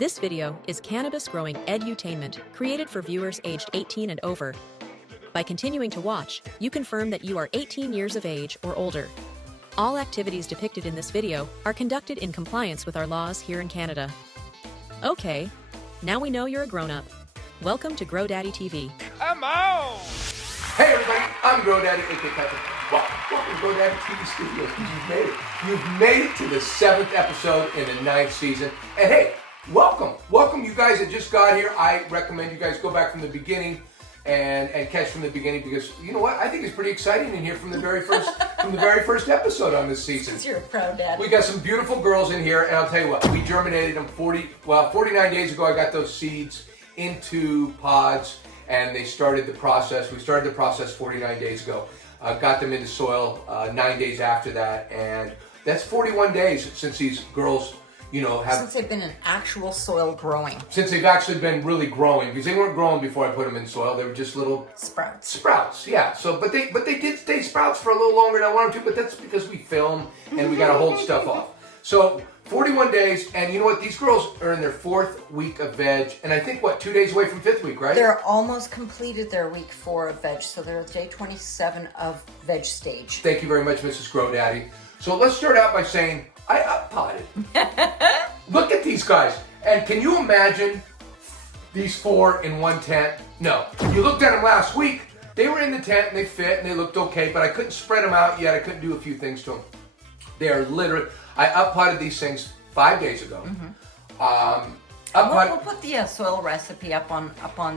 This video is cannabis growing edutainment created for viewers aged 18 and over. By continuing to watch, you confirm that you are 18 years of age or older. All activities depicted in this video are conducted in compliance with our laws here in Canada. Okay, now we know you're a grown-up. Welcome to GrowDaddyTV. I'm on! Hey everybody, I'm GrowDaddy, aka Welcome to GrowDaddyTV Studios, because you've made it. You've made it to the 7th episode in the 9th season. And hey, welcome you guys that just got here. I recommend you guys go back from the beginning and catch from the beginning, because you know what? I think it's pretty exciting in here from the very first episode on this season. You're a proud dad. We got some beautiful girls in here, and I'll tell you what, we germinated them 49 days ago. I got those seeds into pods, and they started the process. We started the process 49 days ago. Got them into soil 9 days after that, and that's 41 days since these girls, you know, since they've been in actual soil growing. Since they've actually been really growing, because they weren't growing before I put them in soil. They were just little sprouts, yeah. So, but they did stay sprouts for a little longer than I wanted to, but that's because we film and we got to hold stuff off. So 41 days, and you know what? These girls are in their 4th week of veg, and I think, 2 days away from 5th week, right? They're almost completed their week 4 of veg, so they're day 27 of veg stage. Thank you very much, Mrs. GrowDaddy. So let's start out by saying, I up-potted. Look at these guys. And can you imagine these 4 in one tent? No. You looked at them last week. They were in the tent, and they fit, and they looked okay, but I couldn't spread them out yet. I couldn't do a few things to them. They are literally... I up-potted these things 5 days ago. We'll put the soil recipe up on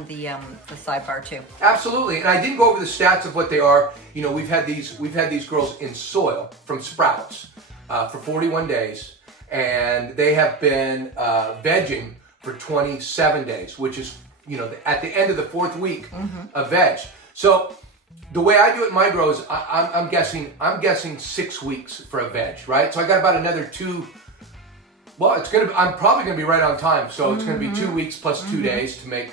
the sidebar too. Absolutely, and I didn't go over the stats of what they are. You know, we've had these girls in soil from sprouts for 41 days, and they have been vegging for 27 days, which is, you know, at the end of the 4th week of veg. So the way I do it in my grows, I'm guessing 6 weeks for a veg, right? So I got about another 2. Well, I'm probably gonna be right on time. So it's gonna be 2 weeks plus 2 days to make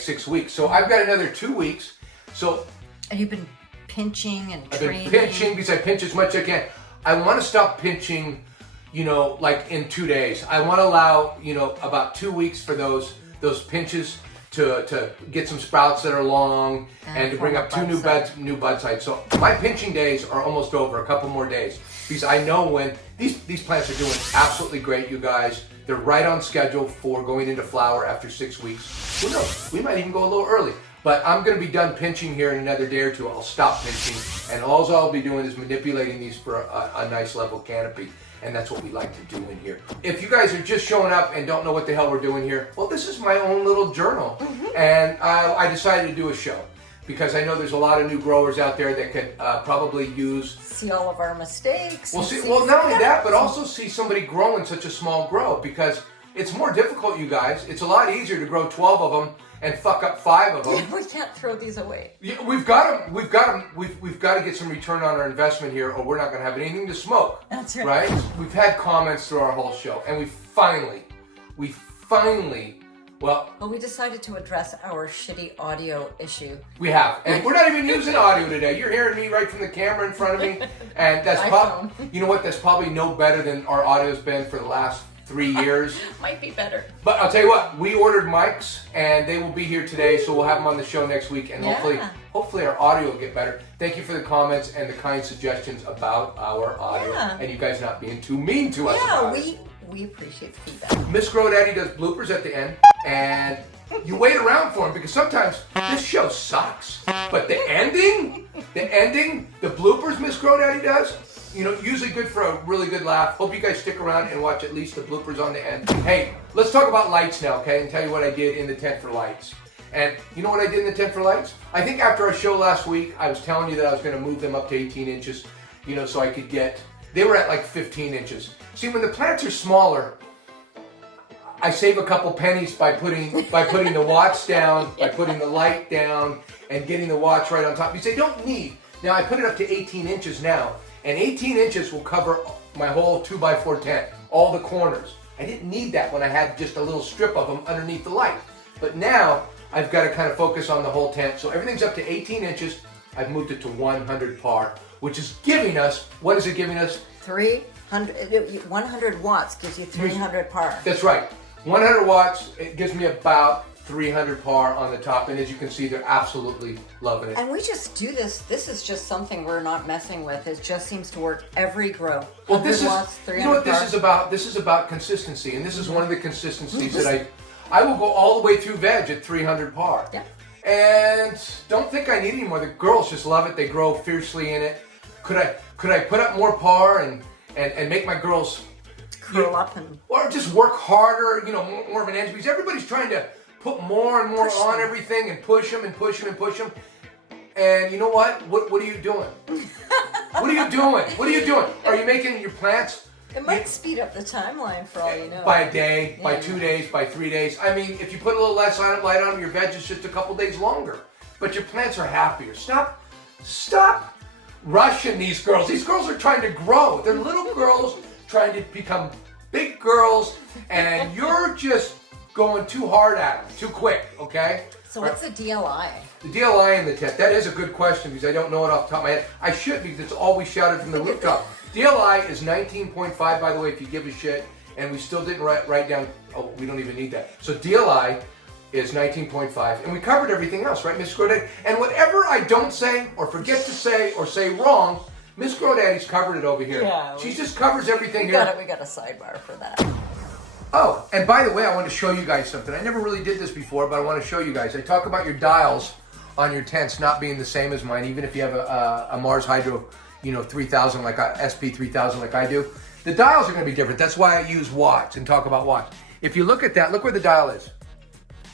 6 weeks. So I've got another 2 weeks. So and you've been pinching and training. I've been pinching because I pinch as much as I can. I want to stop pinching, you know, like in 2 days. I want to allow, you know, about 2 weeks for those pinches to get some sprouts that are long and to bring up 2 new bud sites. So my pinching days are almost over, a couple more days, because I know when these plants are doing absolutely great, you guys. They're right on schedule for going into flower after 6 weeks. Who knows? We might even go a little early. But I'm going to be done pinching here in another day or 2. I'll stop pinching, and all I'll be doing is manipulating these for a nice level canopy. And that's what we like to do in here. If you guys are just showing up and don't know what the hell we're doing here, well, this is my own little journal. And I decided to do a show because I know there's a lot of new growers out there that could probably use... See all of our mistakes. Well, not only that, but also see somebody grow in such a small grow, because it's more difficult, you guys. It's a lot easier to grow 12 of them and fuck up 5 of them. We can't throw these away. Yeah, we've got them. We've got to get some return on our investment here, or we're not going to have anything to smoke. That's right. Right? We've had comments through our whole show, and we finally, well, we decided to address our shitty audio issue. we have, and we're not even using audio today. You're hearing me right from the camera in front of me, and that's probably, you know what? That's probably no better than our audio's been for the last 3 years. Might be better. But I'll tell you what, we ordered mics, and they will be here today, so we'll have them on the show next week, and hopefully our audio will get better. Thank you for the comments and the kind suggestions about our audio, and you guys not being too mean to us about it. We appreciate the feedback. Miss GrowDaddy does bloopers at the end, and you wait around for them, because sometimes this show sucks. But the ending, the bloopers Miss GrowDaddy does, you know, usually good for a really good laugh. Hope you guys stick around and watch at least the bloopers on the end. Hey, let's talk about lights now, okay? And tell you what I did in the tent for lights. And you know what I did in the tent for lights? I think after our show last week, I was telling you that I was going to move them up to 18 inches, you know, so I could get... They were at like 15 inches. See, when the plants are smaller, I save a couple pennies by putting the watts down, by putting the light down, and getting the watts right on top. Because they don't need... Now, I put it up to 18 inches now. And 18 inches will cover my whole 2x4 tent, all the corners. I didn't need that when I had just a little strip of them underneath the light. But now, I've got to kind of focus on the whole tent. So everything's up to 18 inches. I've moved it to 100 par, which is giving us, what is it giving us? 100 watts gives you 300 par. That's right. 100 watts, it gives me about 300 par on the top, and as you can see, they're absolutely loving it. And we just do this. This is just something we're not messing with. It just seems to work every grow. Well, this is, watts, you know what this is about? This is about consistency, and this is one of the consistencies that I will go all the way through veg at 300 par. Yeah. And don't think I need any more. The girls just love it. They grow fiercely in it. Could I put up more par and make my girls curl up and or just work harder? You know, more of an edge, because everybody's trying to put more and more on everything and push them and push them and push them. And you know what? What are you doing? What are you doing? What are you doing? Are you making your plants? it might speed up the timeline for all you know. By a day, by 2 days, by 3 days. I mean, if you put a little less on it, light on them, your veg is just a couple days longer. But your plants are happier. Stop rushing these girls. These girls are trying to grow. They're little girls trying to become big girls, and you're just going too hard at them, too quick, okay? So what's the DLI? The DLI in the tent, that is a good question because I don't know it off the top of my head. I should, because it's all we shouted from the rooftop. DLI is 19.5, by the way, if you give a shit, and we still didn't write down, oh, we don't even need that. So DLI is 19.5, and we covered everything else, right, Miss GrowDaddy? And whatever I don't say, or forget to say, or say wrong, Miss GrowDaddy's covered it over here. Yeah, she just covers everything here. We got a sidebar for that. Oh, and by the way, I want to show you guys something. I never really did this before, but I want to show you guys. I talk about your dials on your tents not being the same as mine, even if you have a Mars Hydro, 3000 like SP 3000 like I do. The dials are going to be different. That's why I use watts and talk about watts. If you look at that, look where the dial is.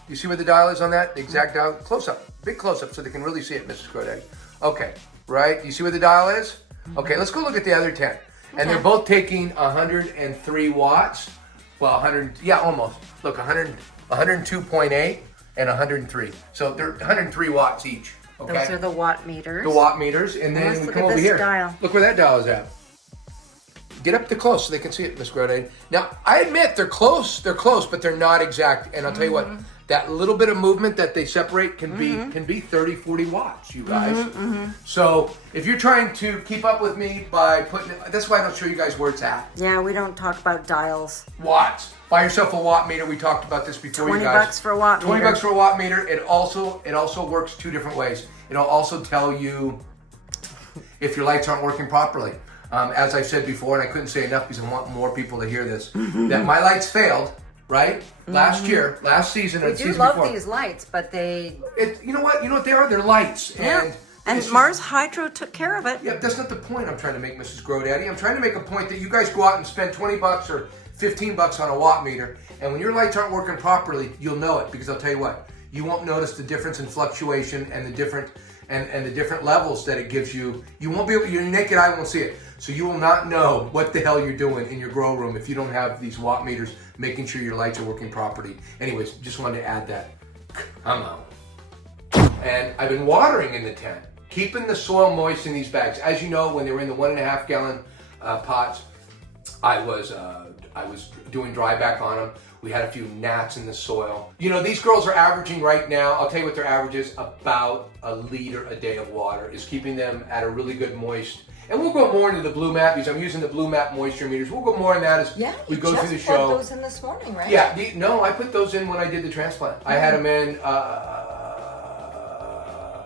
You see where the dial is on that? The exact dial? Close up. Big close up so they can really see it, Mrs. GrowDaddy. Okay, right? You see where the dial is? Okay, let's go look at the other 10. And they're both taking 103 watts. Well, 100, yeah, almost. Look, 102.8 and 103. So they're 103 watts each. Okay? Those are the watt meters. The watt meters. And then we look come at over this here. dial. Look where that dial is at. Get up to close so they can see it, Miss GrowDaddy. Now, I admit they're close, but they're not exact. And I'll tell you what, that little bit of movement that they separate can be 30, 40 watts, you guys. So if you're trying to keep up with me by putting it, that's why I don't show you guys where it's at. Yeah, we don't talk about dials. Watts. Buy yourself a watt meter. We talked about this before, you guys. 20 bucks for a watt meter. 20 bucks for a watt meter. It also works two different ways. It'll also tell you if your lights aren't working properly. As I said before, and I couldn't say enough because I want more people to hear this, that my lights failed, right? Last year, last season, We and the do season love before. these lights, but they... You know what they are? They're lights. Yeah. And it's Mars Hydro took care of it. Yeah, that's not the point I'm trying to make, Mrs. GrowDaddy. I'm trying to make a point that you guys go out and spend 20 bucks or 15 bucks on a watt meter, and when your lights aren't working properly, you'll know it, because I'll tell you what, you won't notice the difference in fluctuation and the different and the different levels that it gives you. You won't be able, your naked eye won't see it. So you will not know what the hell you're doing in your grow room if you don't have these watt meters making sure your lights are working properly. Anyways, just wanted to add that. I'm out. And I've been watering in the tent, keeping the soil moist in these bags. As you know, when they were in the 1.5 gallon pots, I was doing dry back on them. We had a few gnats in the soil. These girls are averaging right now, I'll tell you what their average is, about a liter a day of water is keeping them at a really good moist. And we'll go more into the Blue Map, because I'm using the Blue Map moisture meters. We'll go more in that as we go through the show. Yeah, you just put those in this morning, right? Yeah, no, I put those in when I did the transplant. I had them in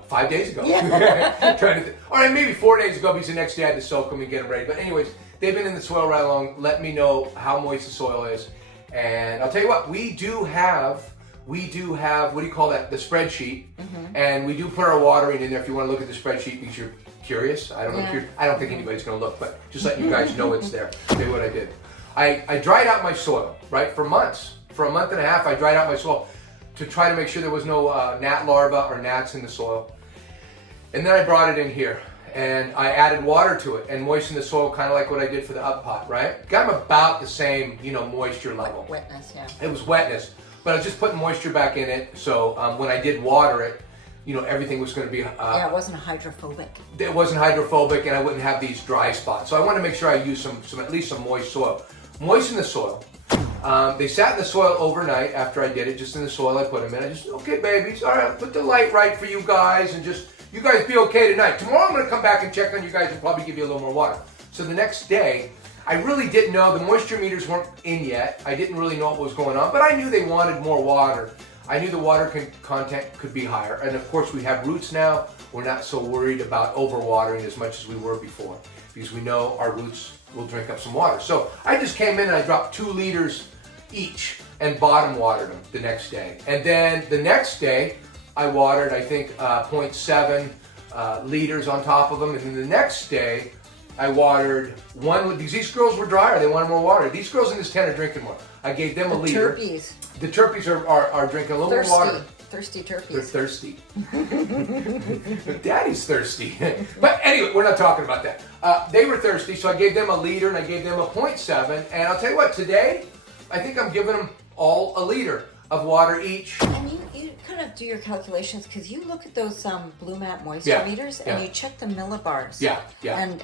5 days ago. Yeah. All right, maybe 4 days ago, because the next day I had to soak them and get them ready. But anyways, they've been in the soil right along. Let me know how moist the soil is. And I'll tell you what, we do have, what do you call that? The spreadsheet. And we do put our watering in there if you want to look at the spreadsheet because you're curious. I don't know I don't think anybody's going to look, but just letting you guys know it's there. I'll tell you what I did. I dried out my soil, right, for months. For a month and a half, I dried out my soil to try to make sure there was no gnat larvae or gnats in the soil. And then I brought it in here. And I added water to it and moistened the soil, kind of like what I did for the up pot, right? Got them about the same, moisture level. Wetness, yeah. It was wetness, but I was just putting moisture back in it. So when I did water it, everything was going to be... yeah, it wasn't hydrophobic. It wasn't hydrophobic, and I wouldn't have these dry spots. So I wanted to make sure I used at least some moist soil. Moisten the soil. They sat in the soil overnight after I did it, just in the soil I put them in. I just, okay, babies, all right, put the light right for you guys, and just... You guys be okay tonight. Tomorrow I'm going to come back and check on you guys and probably give you a little more water. So the next day, I really didn't know. The moisture meters weren't in yet. I didn't really know what was going on, but I knew they wanted more water. I knew the water content could be higher. And of course, we have roots now. We're not so worried about overwatering as much as we were before because we know our roots will drink up some water. So I just came in and I dropped 2 liters each and bottom watered them the next day. And then the next day, I watered, I think, 0.7 liters on top of them. And then the next day, I watered 1, because these girls were drier, they wanted more water. These girls in this tent are drinking more. I gave them a liter. TERPYZ. The TERPYZ are drinking a little more water. Thirsty TERPYZ. They're thirsty. Daddy's thirsty. But anyway, we're not talking about that. They were thirsty, so I gave them a liter and I gave them a 0.7. And I'll tell you what, today, I think I'm giving them all a liter of water each. And you kind of do your calculations because you look at those Blue Mat moisture meters and you check the millibars. Yeah. And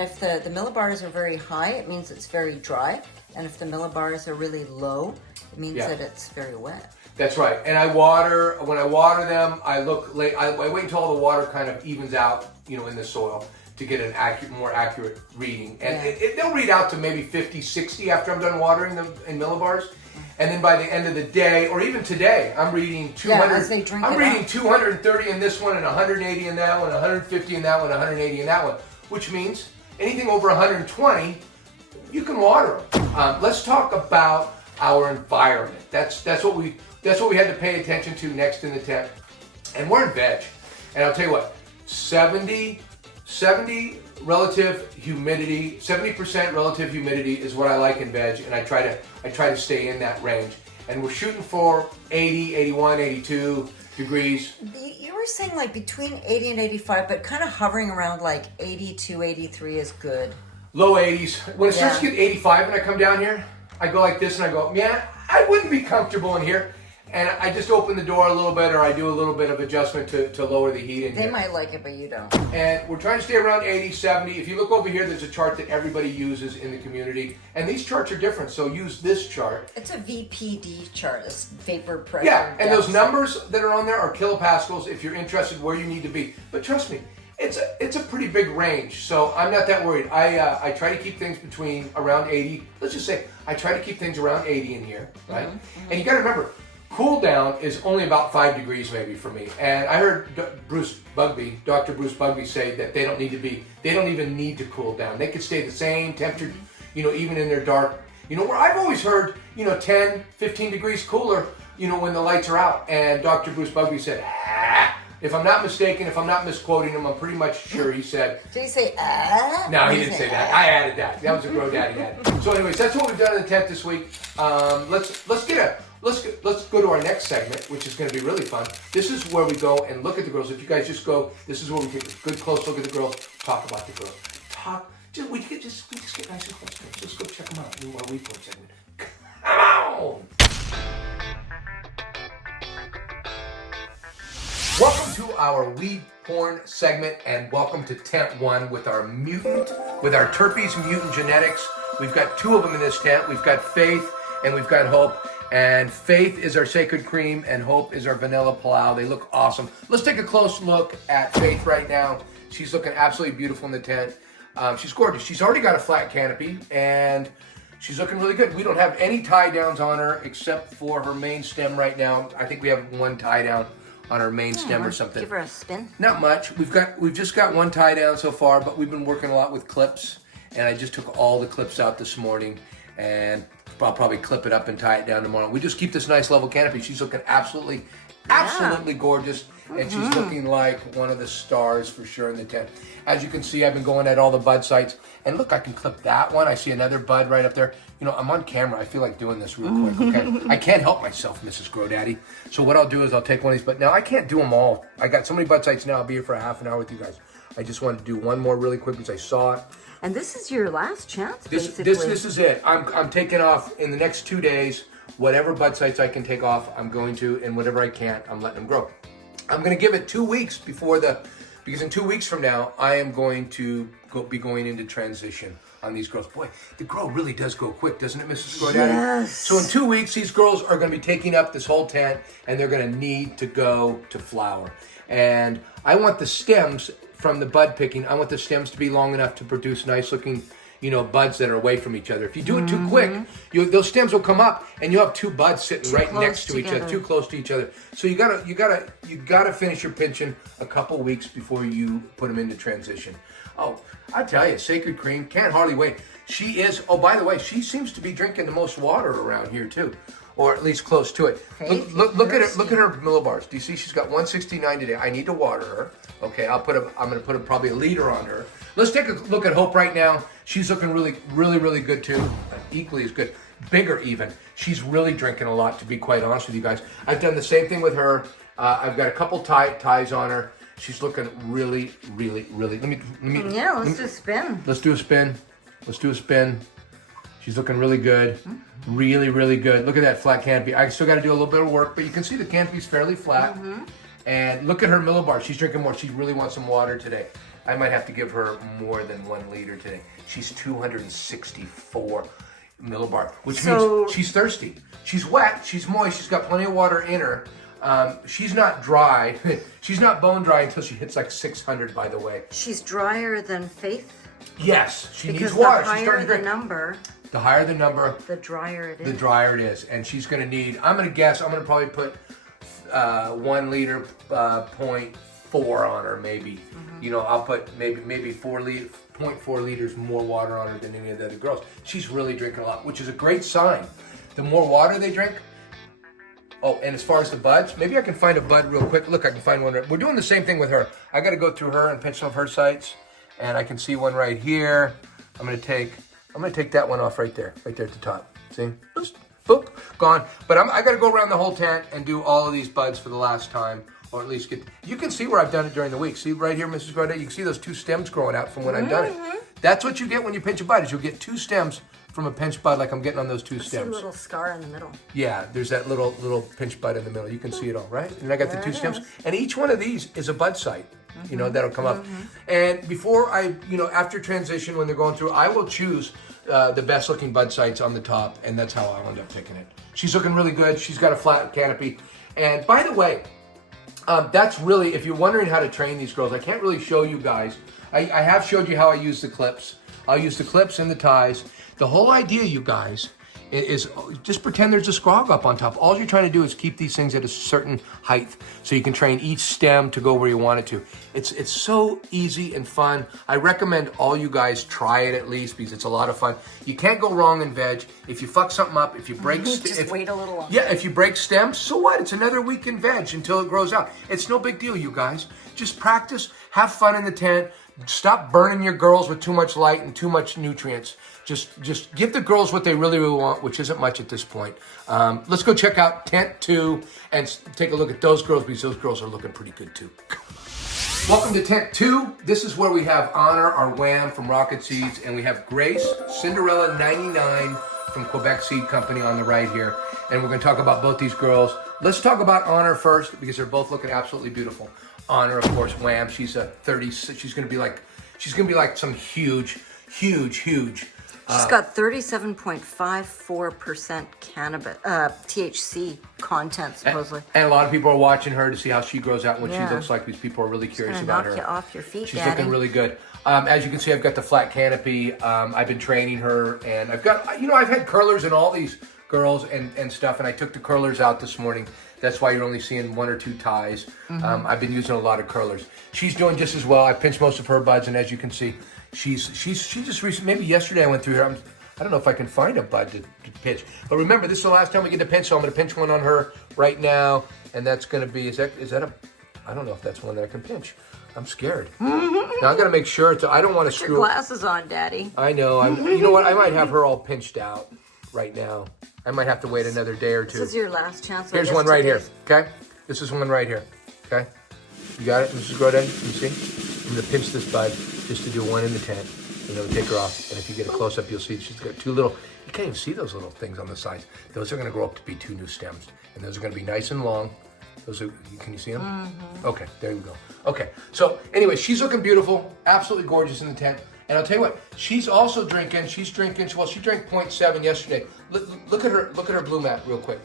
if the millibars are very high, it means it's very dry. And if the millibars are really low, it means that it's very wet. That's right. And when I water them, I wait until all the water kind of evens out, in the soil to get an more accurate reading. And they'll read out to maybe 50, 60 after I'm done watering them in millibars. And then by the end of the day, or even today, I'm reading 200. As they drink I'm reading 230 in this one, and 180 in that one, 150 in that one, 180 in that one. Which means anything over 120, you can water them. Let's talk about our environment. That's what we had to pay attention to next in the tent. And we're in veg. And I'll tell you what, 70 relative humidity, 70% relative humidity is what I like in veg, and I try to stay in that range. And we're shooting for 80, 81, 82 degrees. You were saying like between 80 and 85, but kind of hovering around like 82, 83 is good. Low 80s. When it starts to get 85 and I come down here, I go like this and I go, man, I wouldn't be comfortable in here. And I just open the door a little bit, or I do a little bit of adjustment to lower the heat in here. They might like it, but you don't. And we're trying to stay around 80, 70. If you look over here, there's a chart that everybody uses in the community. And these charts are different, so use this chart. It's a VPD chart, it's vapor pressure. Yeah, and those numbers that are on there are kilopascals if you're interested where you need to be. But trust me, it's a pretty big range, so I'm not that worried. I try to keep things between around 80. Let's just say I try to keep things around 80 in here, right? And you got to remember, cool down is only about 5 degrees maybe for me. And I heard Dr. Bruce Bugbee say that they don't even need to cool down. They could stay the same temperature, even in their dark, where I've always heard, 10, 15 degrees cooler, when the lights are out. And Dr. Bruce Bugbee said, if I'm not mistaken, if I'm not misquoting him, I'm pretty much sure he said. Did he say, No, he didn't say that. I added that. That was a GrowDaddy ad. So anyways, that's what we've done in the tent this week. Let's go to our next segment, which is going to be really fun. This is where we go and look at the girls. If you guys just go, this is where we take a good close look at the girls, talk about the girls. We just get nice and close. Just go check them out. Do our weed porn segment. Come on! Welcome to our weed porn segment, and welcome to Tent 1 with our Mutant, with our TERPYZ Mutant genetics. We've got 2 of them in this tent. We've got Faith and we've got Hope. And Faith is our Sacred Cream and Hope is our Vanilla Pulao. They look awesome. Let's take a close look at Faith right now. She's looking absolutely beautiful in the tent. She's gorgeous. She's already got a flat canopy and she's looking really good. We don't have any tie downs on her except for her main stem right now. I think we have 1 tie down on her main stem or something. Give her a spin. Not much. We've just got 1 tie down so far, but we've been working a lot with clips, and I just took all the clips out this morning, and I'll probably clip it up and tie it down tomorrow. We just keep this nice level canopy. She's looking absolutely gorgeous, and she's looking like one of the stars for sure in the tent. As you can see, I've been going at all the bud sites, and look, I can clip that one. I see another bud right up there. I'm on camera. I feel like doing this real quick, okay? I can't help myself, Mrs. GrowDaddy. So what I'll do is I'll take one of these, but now I can't do them all. I got so many bud sites now. I'll be here for a half an hour with you guys. I just wanted to do one more really quick because I saw it. And this is your last chance, basically. This is it. I'm taking off in the next 2 days. Whatever bud sites I can take off, I'm going to, and whatever I can't, I'm letting them grow. I'm going to give it 2 weeks because in 2 weeks from now, I am going to be going into transition on these girls. Boy, the grow really does go quick, doesn't it, Mrs. GrowDaddy? Yes. So in 2 weeks, these girls are going to be taking up this whole tent, and they're going to need to go to flower. And I want the stems from the bud picking, I want the stems to be long enough to produce nice looking, buds that are away from each other. If you do it too quick, those stems will come up, and you'll have two buds sitting right next to each other, too close to each other. So you gotta finish your pinching a couple weeks before you put them into transition. Oh, I tell you, Sacred Cream can't hardly wait. She is. Oh, by the way, she seems to be drinking the most water around here too, or at least close to it. Look at it. Look at her millibars. Do you see? She's got 169 today. I need to water her. Okay, I'm gonna put probably a liter on her. Let's take a look at Hope right now. She's looking really good too. Equally as good, bigger even. She's really drinking a lot, to be quite honest with you guys. I've done the same thing with her. I've got a couple ties on her. She's looking really. Let me. Yeah, let's do a spin. Let's do a spin. Let's do a spin. She's looking really good. Really good. Look at that flat canopy. I still got to do a little bit of work, but you can see the canopy's fairly flat. And look at her millibar. She's drinking more. She really wants some water today. I might have to give her more than 1 liter today. She's 264 millibar, which means she's thirsty. She's wet. She's moist. She's got plenty of water in her. She's not dry. She's not bone dry until she hits like 600, by the way. She's drier than Faith? Yes, she needs Because water. the higher the number, the higher the number, the drier it is. The drier it is. And she's going to need, I'm going to probably put 1 liter 0.4 on her, maybe. I'll put maybe 0.4 liters more water on her than any of the other girls. She's really drinking a lot, which is a great sign. The more water they drink. Oh, and as far as the buds, maybe I can find a bud real quick. Look, I can find one. We're doing the same thing with her. I got to go through her and pinch some of her sites. And I can see one right here. I'm gonna take that one off right there at the top. See, just boop, gone. But I gotta go around the whole tent and do all of these buds for the last time, or at least get. You can see where I've done it during the week. See right here, Mrs. GrowDaddy. You can see those 2 stems growing out from when I've done it. That's what you get when you pinch a bud. Is you'll get 2 stems from a pinch bud, like I'm getting on those 2 stems. See a little scar in the middle. Yeah, there's that little pinch bud in the middle. You can see it all, right? And I got the 2 stems, and each one of these is a bud site. That'll come up. And before after transition, when they're going through, I will choose the best looking bud sites on the top, and that's how I'll end up picking it. She's looking really good. She's got a flat canopy. And by the way, that's really, if you're wondering how to train these girls, I can't really show you guys. I have showed you how I use the clips. I'll use the clips and the ties. The whole idea, you guys, is just pretend there's a scrog up on top. All you're trying to do is keep these things at a certain height so you can train each stem to go where you want it to. It's so easy and fun. I recommend all you guys try it at least because it's a lot of fun. You can't go wrong in veg. If you fuck something up, if you break... Just wait a little longer. Yeah, if you break stems, so what? It's another week in veg until it grows out. It's no big deal, you guys. Just practice, have fun in the tent. Stop burning your girls with too much light and too much nutrients. Just give the girls what they really want, which isn't much at this point. Let's go check out Tent 2 and take a look at those girls because those girls are looking pretty good too. Welcome to Tent 2. This is where we have Honor, our WHAM from Rocket Seeds, and we have Grace, Cinderella 99 from Quebec Seed Company on the right here. And we're going to talk about both these girls. Let's talk about Honor first because they're both looking absolutely beautiful. Honor, of course, WHAM. She's a 30. She's going to be like some huge. She's got 37.54% cannabis THC content supposedly. And a lot of people are watching her to see how she grows out and what she looks like. These people are really curious about her. Knock you off your feet, She's Daddy. looking really good. As you can see, I've got the flat canopy. I've been training her, and I've got I've had curlers in all these girls and stuff, and I took the curlers out this morning. That's why you're only seeing 1 or 2 ties. I've been using a lot of curlers. She's doing just as well. I pinched most of her buds, and as you can see, she just recently, maybe yesterday I went through here. I don't know if I can find a bud to pinch. But remember, this is the last time we get to pinch, so I'm going to pinch one on her right now, and that's going to be, is that a, I don't know if that's one that I can pinch. I'm scared. Now I got to make sure. I don't want to screw. Put your glasses on, Daddy. I know. You know what? I might have her all pinched out right now. I might have to wait another day or 2. This is your last chance. Here's one right here. Okay. This is one right here. Okay. You got it, Mrs. GrowDaddy? You see? I'm gonna pinch this bud just to do one in the tent, and then we'll take her off. And if you get a close up, you'll see she's got 2 little. You can't even see those little things on the sides. Those are gonna grow up to be 2 new stems, and those are gonna be nice and long. Those are. Can you see them? Okay. There you go. Okay. So anyway, she's looking beautiful, absolutely gorgeous in the tent. And I'll tell you what, she's also drinking. She's drinking. Well, she drank 0.7 yesterday. Look at her. Look at her blue mat real quick.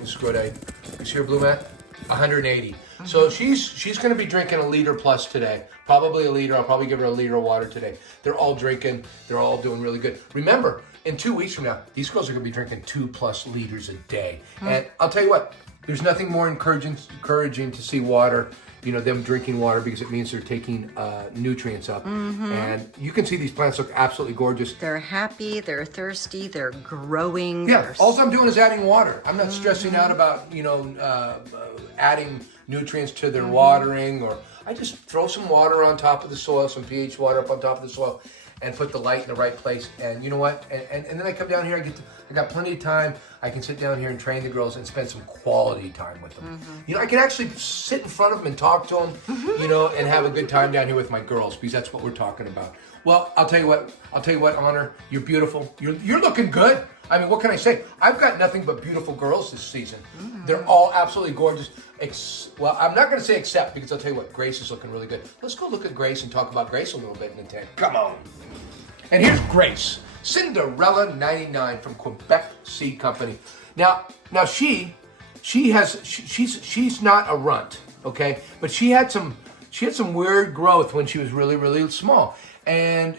Mrs. GrowDaddy. You see her blue mat? 180. So she's going to be drinking a liter plus today. Probably a liter. I'll probably give her a liter of water today. They're all drinking. They're all doing really good. Remember, in 2 weeks from now, these girls are going to be drinking 2+ liters a day. And I'll tell you what, there's nothing more encouraging to see water, them drinking water, because it means they're taking nutrients up. And you can see these plants look absolutely gorgeous. They're happy, they're thirsty, they're growing. Yeah, all I'm doing is adding water. I'm not stressing out about, adding nutrients to their watering, or I just throw some water on top of the soil, some pH water up on top of the soil, and put the light in the right place. And you know what? And then I come down here, I got plenty of time. I can sit down here and train the girls and spend some quality time with them. I can actually sit in front of them and talk to them, and have a good time down here with my girls, because that's what we're talking about. Well, I'll tell you what, Honor, you're beautiful. You're looking good. I mean, what can I say? I've got nothing but beautiful girls this season. They're all absolutely gorgeous. Well, I'm not going to say except, because I'll tell you what, Grace is looking really good. Let's go look at Grace and talk about Grace a little bit in the tent. Come on. And here's Grace, Cinderella 99 from Quebec Seed Company. Now she's not a runt, okay? But she had some weird growth when she was really, really small. And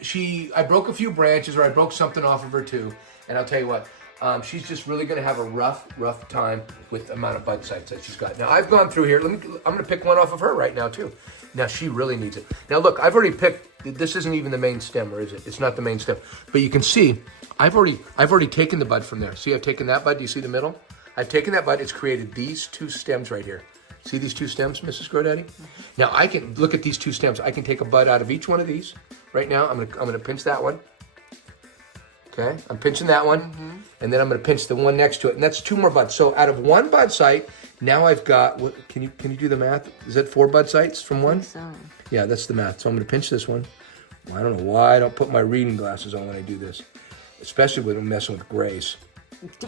I broke a few branches, or I broke something off of her too. And I'll tell you what, she's just really going to have a rough time with the amount of bud sites that she's got. Now I've gone through here. I'm going to pick one off of her right now too. Now she really needs it. Now look, I've already picked. This isn't even the main stem, or is it? It's not the main stem. But you can see, I've already taken the bud from there. See, I've taken that bud. Do you see the middle? I've taken that bud. It's created these 2 stems right here. See these 2 stems, Mrs. GrowDaddy? Now I can look at these 2 stems. I can take a bud out of each one of these. Right now, I'm gonna pinch that one. Okay, I'm pinching that one, and then I'm gonna pinch the one next to it, and that's 2 more buds. So out of 1 bud site, now I've got. What, can you do the math? Is that 4 bud sites from 1? So. Yeah, that's the math. So I'm gonna pinch this one. I don't know why I don't put my reading glasses on when I do this, especially when I'm messing with Grace.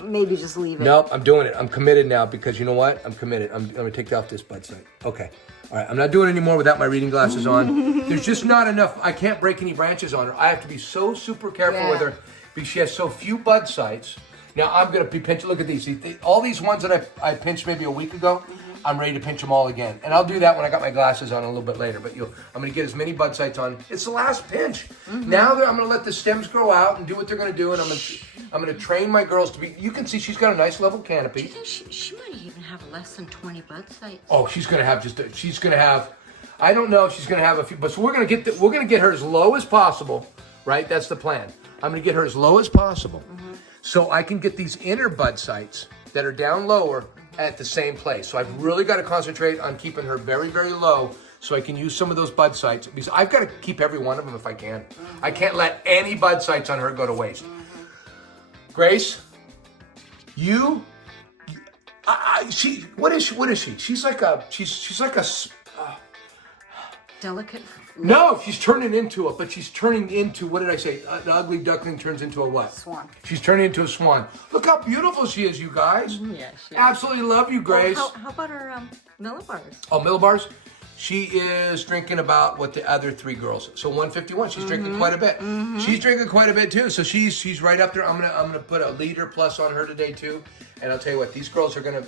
Maybe just leave it. Nope, I'm doing it. I'm committed now, because you know what? I'm committed. I'm gonna take off this bud site. Okay. All right, I'm not doing it anymore without my reading glasses on. There's just not enough. I can't break any branches on her. I have to be so super careful with her, because she has so few bud sites. Now I'm gonna be pinching. Look at these. See, all these ones that I pinched maybe a week ago, I'm ready to pinch them all again. And I'll do that when I got my glasses on a little bit later. But I'm gonna get as many bud sites on. It's the last pinch. Now I'm gonna let the stems grow out and do what they're gonna do, and I'm gonna train my girls to be. You can see she's got a nice level canopy. Do you think she might even have less than 20 bud sites? Oh, she's gonna have. I don't know if she's gonna have a few, but so we're gonna get her as low as possible, right? That's the plan. I'm gonna get her as low as possible, so I can get these inner bud sites that are down lower at the same place. So I've really got to concentrate on keeping her very, very low, so I can use some of those bud sites, because I've got to keep every one of them if I can. I can't let any bud sites on her go to waste. Grace, what is she? She's like a delicate. No, she's turning into what did I say? An ugly duckling turns into a what? Swan. She's turning into a swan. Look how beautiful she is, you guys. Yeah, she is. Absolutely love you, Grace. How about her millibars? Oh, millibars? She is drinking about what the other 3 girls. So 151. She's drinking quite a bit. She's drinking quite a bit too. So she's right up there. I'm gonna put a liter plus on her today too. And I'll tell you what,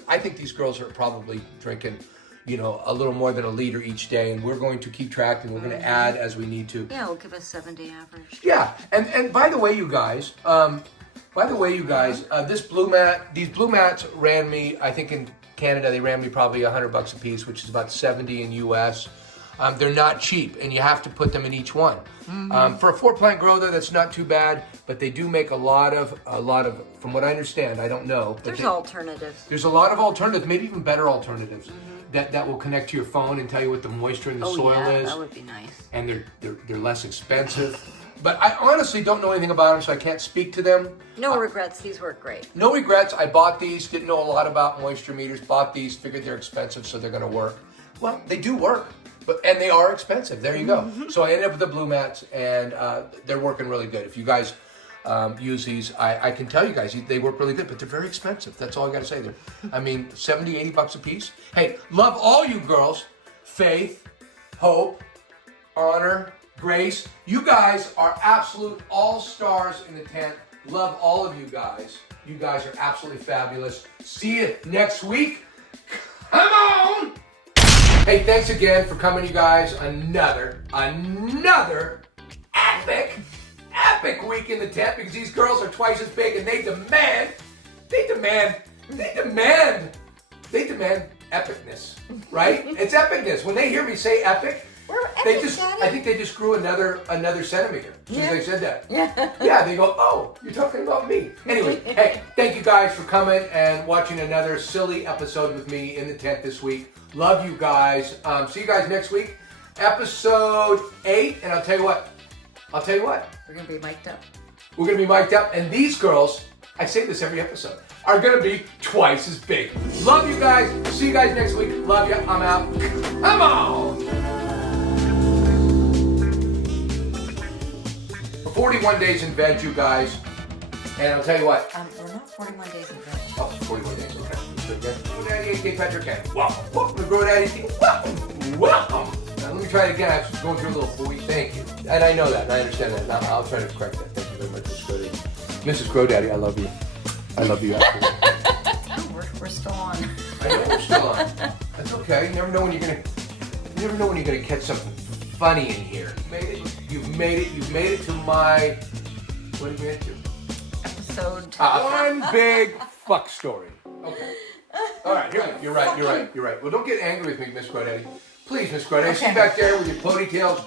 I think these girls are probably drinking, a little more than a liter each day, and we're going to keep track, and we're going to add as we need to. Yeah, we'll give a 7-day average. Yeah, and by the way, you guys, this blue mat, these blue mats ran me, I think in Canada, they ran me probably $100 a piece, which is about 70 in US. They're not cheap, and you have to put them in each one. For a 4-plant grow, though, that's not too bad, but they do make a lot of, from what I understand, I don't know. But There's alternatives. There's a lot of alternatives, maybe even better alternatives. That will connect to your phone and tell you what the moisture in the soil is. That would be nice. And they're less expensive. But I honestly don't know anything about them, so I can't speak to them. No regrets. These work great. No regrets. I bought these. Didn't know a lot about moisture meters. Bought these. Figured they're expensive, so they're going to work. Well, they do work, and they are expensive. There you go. So I ended up with the blue mats, and they're working really good. If you guys use these, I can tell you guys, they work really good, but they're very expensive. That's all I got to say there. I mean, $70, $80 a piece. Hey, love all you girls. Faith, Hope, Honor, Grace. You guys are absolute all-stars in the tent. Love all of you guys. You guys are absolutely fabulous. See you next week. Come on! Hey, thanks again for coming, you guys. Another epic week in the tent because these girls are twice as big and they demand epicness, right? It's epicness. When they hear me say epic, I think they just grew another centimeter since they said that. Yeah, they go, oh, you're talking about me. Anyway, hey, thank you guys for coming and watching another silly episode with me in the tent this week. Love you guys. See you guys next week. Episode 8, and I'll tell you what. We're going to be mic'd up. We're going to be mic'd up, and these girls, I say this every episode, are going to be twice as big. Love you guys. See you guys next week. Love you. I'm out. Come on. 41 days in veg, you guys. And I'll tell you what. We're not 41 days in veg. Oh, 41 days, okay. GrowDaddy 8-Day Petra Can. Welcome to GrowDaddy. Welcome. Now, let me try it again. I was going through a little boy. Thank you. And I know that, and I understand that. Now, I'll try to correct that. Thank you very much, Mrs. GrowDaddy. Mrs. GrowDaddy, I love you. I love you, absolutely. We're still on. I know we're still on. That's okay. You never know when you're gonna catch something funny in here. You've made it to my, what did you get to? Episode. One big fuck story. Okay. All right, here we go. You're right. Well, don't get angry with me, Miss GrowDaddy. Please, Miss GrowDaddy. See you back there with your ponytails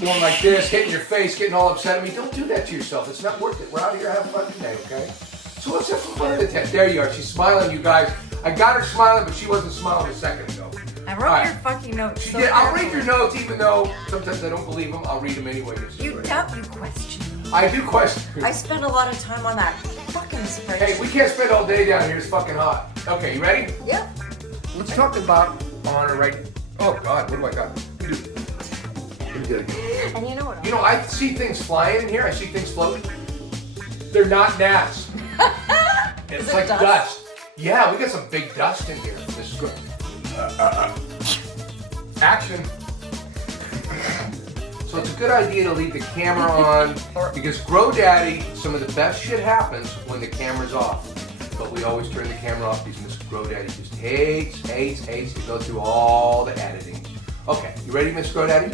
going like this, hitting your face, getting all upset at me. Don't do that to yourself. It's not worth it. We're out here having fun today, okay? So let's have some fun in the tent. There you are. She's smiling, you guys. I got her smiling, but she wasn't smiling a second ago. I wrote your fucking notes. She did. I'll read your notes, even though sometimes I don't believe them. I'll read them anyway. You doubt you question. I do question. I spend a lot of time on that fucking spreadsheet. Hey, we can't spend all day down here. It's fucking hot. Okay, you ready? Yep. Let's talk about honor, right? Oh God, what do I got? Let me do it again. And you know what? I see things flying in here. I see things floating. They're not gnats. It's like dust. Yeah, we got some big dust in here. This is good. Action. So it's a good idea to leave the camera on because GrowDaddy, some of the best shit happens when the camera's off. But we always turn the camera off because Miss GrowDaddy just hates to go through all the editing. Okay, you ready, Miss GrowDaddy?